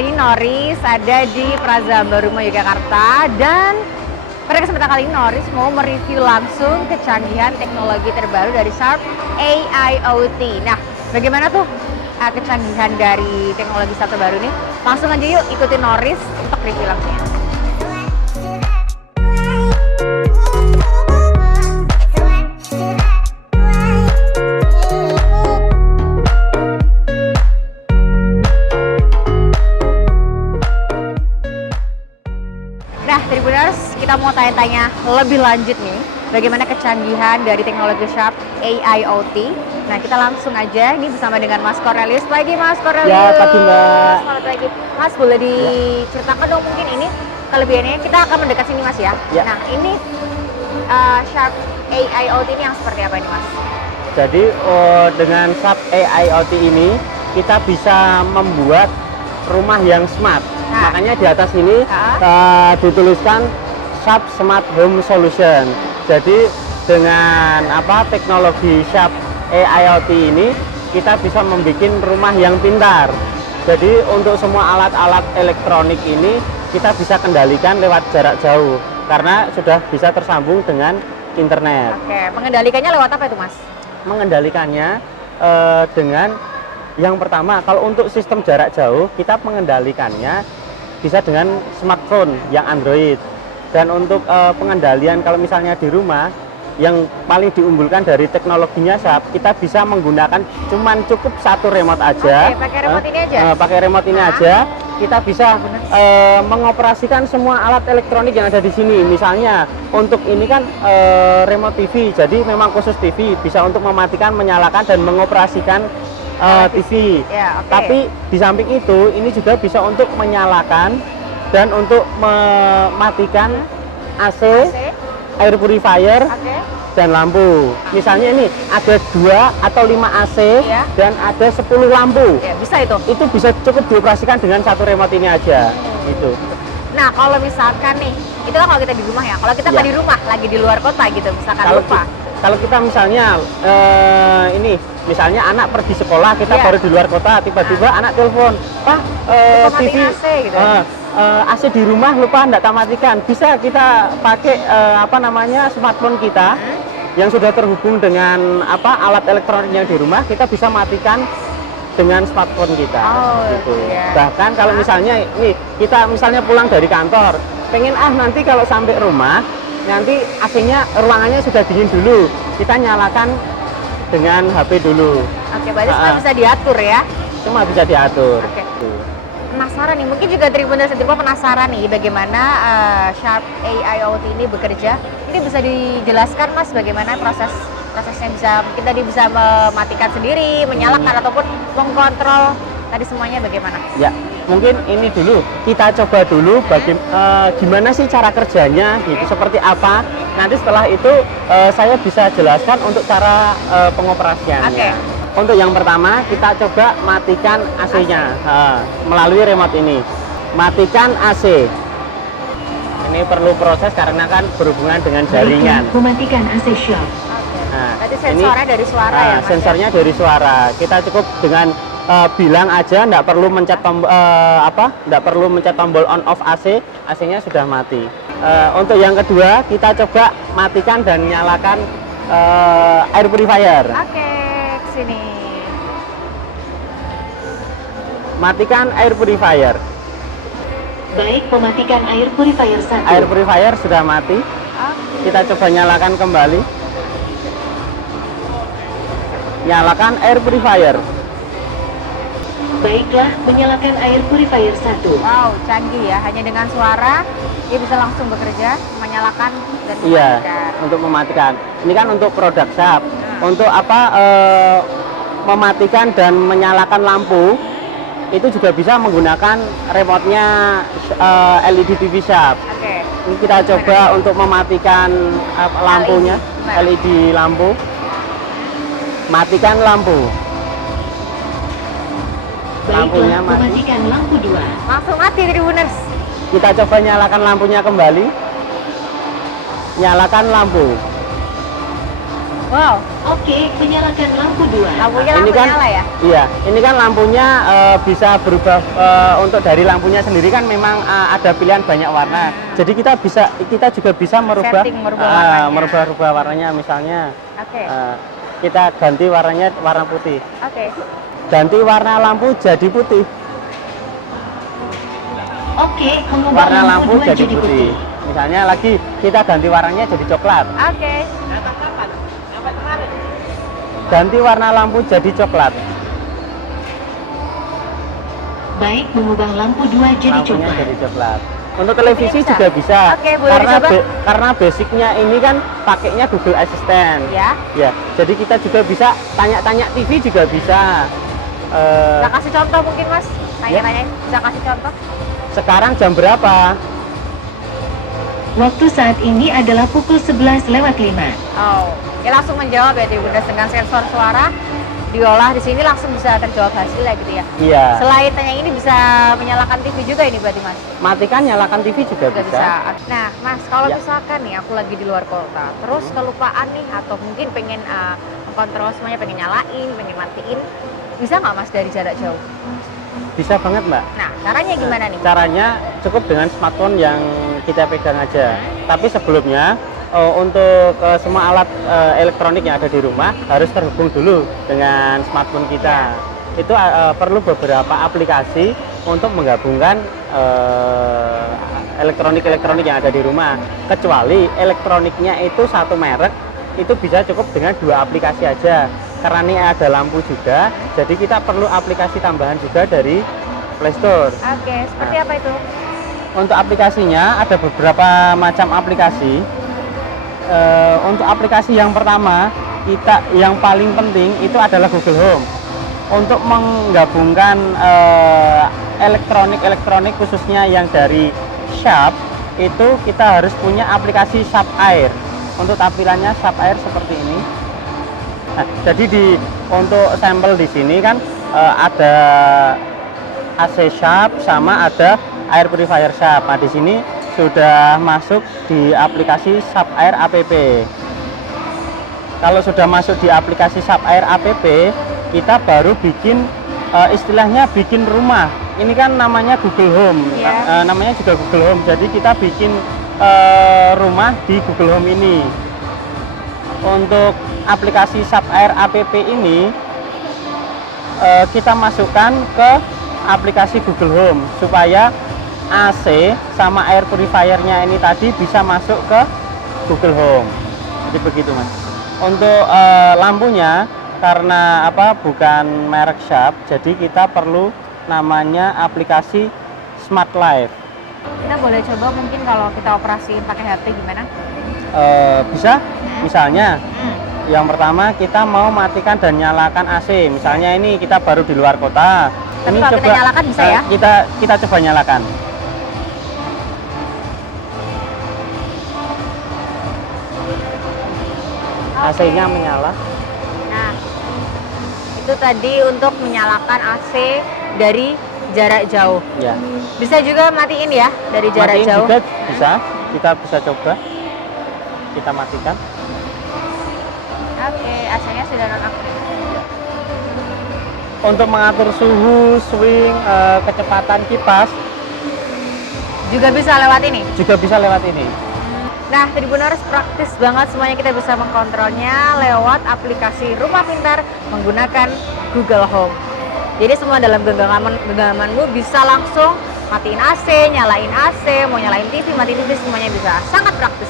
lagi Noris ada di Plaza Ambarukmo Yogyakarta, dan pada kesempatan kali ini Noris mau mereview langsung kecanggihan teknologi terbaru dari Sharp AIoT. Nah, bagaimana tuh kecanggihan dari teknologi Sharp terbaru ini? Langsung aja yuk ikutin Noris untuk review langsungnya. Nah, Tribuners, kita mau tanya-tanya lebih lanjut nih, bagaimana kecanggihan dari teknologi Sharp AIoT. Nah, kita langsung aja ini bersama dengan Mas Cornelius. Pagi, Mas Cornelius. Ya, pagi, Mbak. Selamat pagi. Mas, boleh diceritakan dong mungkin ini kelebihannya? Kita akan mendekat sini, Mas, ya. Ya. Nah, ini Sharp AIoT ini yang seperti apa ini, Mas? Jadi dengan Sharp AIoT ini kita bisa membuat rumah yang smart. Nah. Makanya di atas ini dituliskan Sharp Smart Home Solution. Jadi dengan teknologi Sharp AIoT ini kita bisa membuat rumah yang pintar. Jadi untuk semua alat-alat elektronik ini kita bisa kendalikan lewat jarak jauh karena sudah bisa tersambung dengan internet. Oke, mengendalikannya lewat apa itu, Mas? Mengendalikannya dengan yang pertama, kalau untuk sistem jarak jauh kita mengendalikannya bisa dengan smartphone yang Android. Dan untuk pengendalian kalau misalnya di rumah, yang paling diunggulkan dari teknologinya Sharp, kita bisa menggunakan cukup satu remote aja. Oke, pakai remote ini aja? Pakai remote ini aja, kita bisa mengoperasikan semua alat elektronik yang ada di sini. Misalnya untuk ini kan remote TV, jadi memang khusus TV, bisa untuk mematikan, menyalakan, dan mengoperasikan TV. Ya, okay. Tapi di samping itu, ini juga bisa untuk menyalakan dan untuk mematikan AC, air purifier, dan lampu. Misalnya ini ada 2 atau 5 AC dan ada 10 lampu. Ya, bisa itu? Itu bisa cukup dioperasikan dengan satu remote ini aja. Gitu. Nah, kalau misalkan nih, itu kan kalau kita di rumah ya. Kalau kita nggak di rumah, lagi di luar kota gitu, misalkan lupa. Kalau kita misalnya misalnya anak pergi sekolah, kita baru di luar kota, tiba-tiba anak telepon, Pak, TV AC, gitu. AC di rumah lupa nggak matikan. Bisa kita pakai smartphone kita yang sudah terhubung dengan alat elektronik yang di rumah, kita bisa matikan dengan smartphone kita. Gitu. Bahkan kalau misalnya kita misalnya pulang dari kantor, pengen nanti kalau sampai rumah nanti AC-nya ruangannya sudah dingin dulu, kita nyalakan dengan HP dulu. Oke, berarti semua bisa diatur ya? Semua bisa diatur. Oke. Penasaran nih, mungkin juga Tribuners penasaran nih bagaimana Sharp AIoT ini bekerja. Ini bisa dijelaskan, Mas, bagaimana prosesnya, kita bisa mematikan sendiri, menyalakan ataupun mengkontrol tadi semuanya bagaimana? Ya, mungkin ini dulu kita coba dulu gimana sih cara kerjanya gitu, seperti apa. Nanti setelah itu saya bisa jelaskan untuk cara pengoperasiannya. Untuk yang pertama kita coba matikan AC-nya melalui remote ini. Matikan AC. Ini perlu proses karena kan berhubungan dengan jaringan. Mematikan AC Sharp. Nah, berarti sensornya dari suara ya, Mas? Sensornya dari suara. Kita cukup dengan bilang aja, nggak perlu mencet tombol on off AC, AC-nya sudah mati. Untuk yang kedua kita coba matikan dan nyalakan air purifier. Oke, kesini. Matikan air purifier. Baik, mematikan air purifier 1. Air purifier sudah mati. Kita coba nyalakan kembali. Nyalakan air purifier. Baiklah, menyalakan air purifier 1. Wow, canggih ya. Hanya dengan suara, dia bisa langsung bekerja, menyalakan dan mematikan. Iya, untuk mematikan. Ini kan untuk produk Sharp. Untuk mematikan dan menyalakan lampu, itu juga bisa menggunakan remote-nya LED TV Sharp. Oke. Ini kita coba untuk mematikan lampunya, LED lampu. Matikan lampu. Lampunya mati. Mematikan lampu 2. Langsung mati, Tribuners. Kita coba nyalakan lampunya kembali. Nyalakan lampu. Wow, Oke, menyalakan lampu 2. lampunya Ini lampu kan nyala ya? Iya, ini kan lampunya bisa berubah untuk dari lampunya sendiri kan memang ada pilihan banyak warna. Jadi kita juga bisa merubah Setting, merubah warnanya. merubah warnanya misalnya Oke, kita ganti warnanya warna putih. oke. Ganti warna lampu jadi putih. Oke, mengubah Warna lampu 2 jadi putih. Misalnya lagi kita ganti warnanya jadi coklat. Oke. Ganti warna lampu jadi coklat. Baik, mengubah lampu 2 jadi Lampunya coklat. jadi coklat. Untuk televisi bisa? juga bisa. Oke, boleh karena dicoba? karena basicnya ini kan pakainya Google Assistant. Ya. Ya, jadi kita juga bisa tanya-tanya TV juga bisa. Bisa kasih contoh mungkin Mas? Tanya-tanya, bisa kasih contoh? Sekarang jam berapa? Waktu saat ini adalah pukul 11:05. Oh, ya langsung menjawab ya Bunda dengan sensor suara diolah di sini langsung bisa terjawab hasilnya gitu ya. Iya. Selain tanya ini bisa menyalakan TV juga ini berarti Mas? Matikan, nyalakan TV juga Juga bisa. Nah, Mas, kalau Ya. misalkan nih aku lagi di luar kota, terus kelupaan nih atau mungkin pengen mengkontrol semuanya, pengen nyalain, pengen matiin, bisa nggak Mas dari jarak jauh? Bisa banget, Mbak. Nah, caranya gimana nih? Caranya cukup dengan smartphone yang kita pegang aja. Tapi sebelumnya untuk semua alat elektronik yang ada di rumah harus terhubung dulu dengan smartphone kita. Itu perlu beberapa aplikasi untuk menggabungkan elektronik yang ada di rumah. Kecuali elektroniknya itu satu merek, itu bisa cukup dengan 2 aplikasi aja. Karena ini ada lampu juga, jadi kita perlu aplikasi tambahan juga dari Play Store. Oke, seperti apa itu? Untuk aplikasinya ada beberapa macam aplikasi. Untuk aplikasi yang pertama, yang paling penting itu adalah Google Home. Untuk menggabungkan elektronik khususnya yang dari Sharp, itu kita harus punya aplikasi Sharp Air. Untuk tampilannya Sharp Air seperti ini. Nah, jadi untuk sampel di sini kan ada AC Sharp sama ada air purifier Sharp. Nah, di sini sudah masuk di aplikasi Sharp Air app. Kalau sudah masuk di aplikasi Sharp Air app, kita baru bikin istilahnya bikin rumah. Ini kan namanya Google Home. Yeah. Namanya juga Google Home. Jadi kita bikin rumah di Google Home ini. Untuk aplikasi Sharp Air app ini kita masukkan ke aplikasi Google Home supaya AC sama air purifiernya ini tadi bisa masuk ke Google Home. Jadi begitu Mas. Untuk lampunya karena bukan merek Sharp, jadi kita perlu namanya aplikasi Smart Life. Kita boleh coba mungkin kalau kita operasiin pakai HP gimana? Bisa, misalnya yang pertama kita mau matikan dan nyalakan AC. Misalnya ini kita baru di luar kota. Tapi Ini kalau kita nyalakan bisa ya? Kita coba nyalakan. AC-nya menyala. Nah, itu tadi untuk menyalakan AC dari jarak jauh. Ya. Bisa juga matiin ya dari jarak Matiin jauh. juga bisa. Kita bisa coba. Kita matikan. Oke, AC-nya sudah nonaktif. Untuk mengatur suhu, swing, kecepatan kipas Juga bisa lewat ini. juga bisa lewat ini. Nah, Tribuners praktis banget semuanya kita bisa mengkontrolnya lewat aplikasi Rumah Pintar menggunakan Google Home. Jadi semua dalam genggamanmu bisa langsung matiin AC, nyalain AC, mau nyalain TV, matiin TV, semuanya bisa. Sangat praktis.